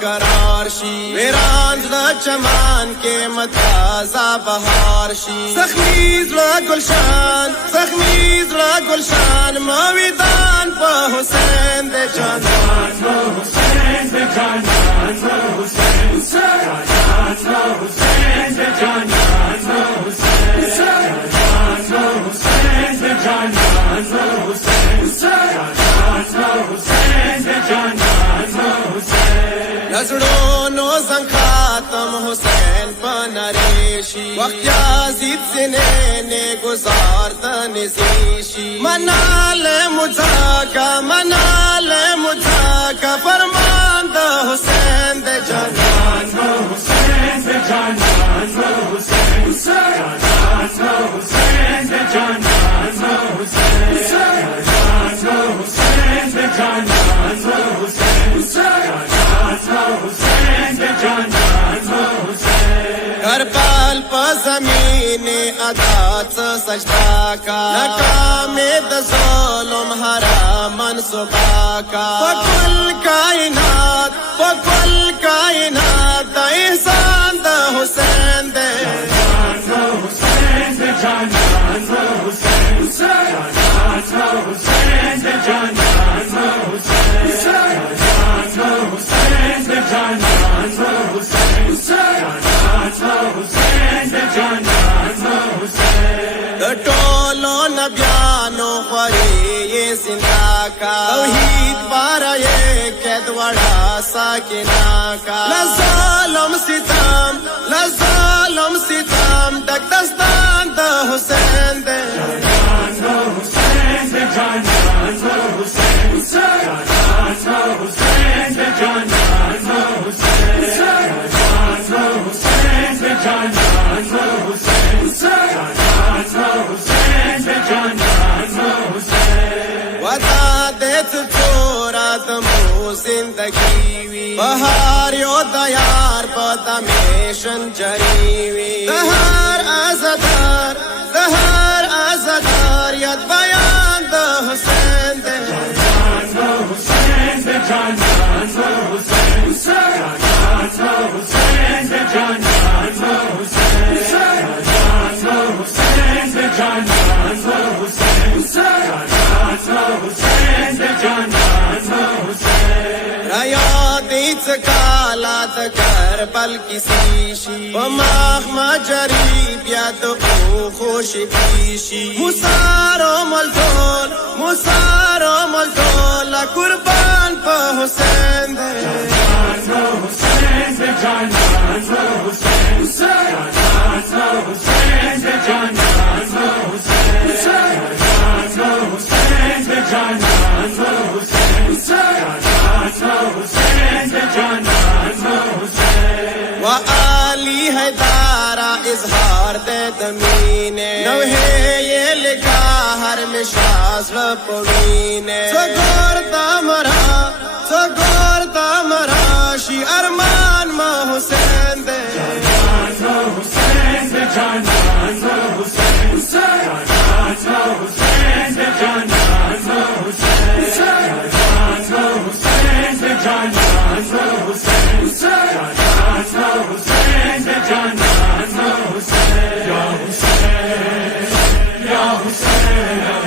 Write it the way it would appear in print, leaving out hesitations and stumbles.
करार शी वीरान चमान के मताजा बहार शी जख्मी गुलशान मविदान प हुसैन दे जानान हुसैन दे जानान हुसैन दे जानान हुसैन दे जानान हुसैन दे जानान नजरों नो ज़ंखातम हुसैन पनरेशी वक्त याज़ीद सिने ने गुज़ारता निज़ीशी मनाल मुझाका फरमान द हुसैन दे जानान हुसैन दे जानान हुसैन दे जानान हुसैन दे जानान करबल प ज़मीन अदात सजदा का नकामे द ज़ुल्म हरा मनसूबा का कुल कायनात द इंसान द हुसैन दे जानान हुसैन दे जानान हुसैन दे जानान टोलो नबियानो ख्वारी ये जिंदा का तौहीद पारा ये कैद वड़ा साकिना का लज़ालम सितम तक दस्तान द हुसैन दे जानान हुसैन दे जानान जिंदगी बहार यो दयार पदमेशन जरीवी दहर आज़ादार यद बयान द हुसैन दे जानान हुसैन दे जानान हुसैन दे जानान यादीच काला करबल की सीशी बमाख मजरीब याद खुश पीशी मुसारो मलदोल कुर्बान प हुसैन दे जानान हुसैन दे जानान हुसैन दे जानान व आली है दारा इजहार दे दमीने नवहे ये लिखा हर मिशाज पवीने सगोर तमरा शी अरमान मा हुसैन दे जानान हुसैन दे जानान Ya Hüseyin, Ya Hüseyin, Ya Hüseyin.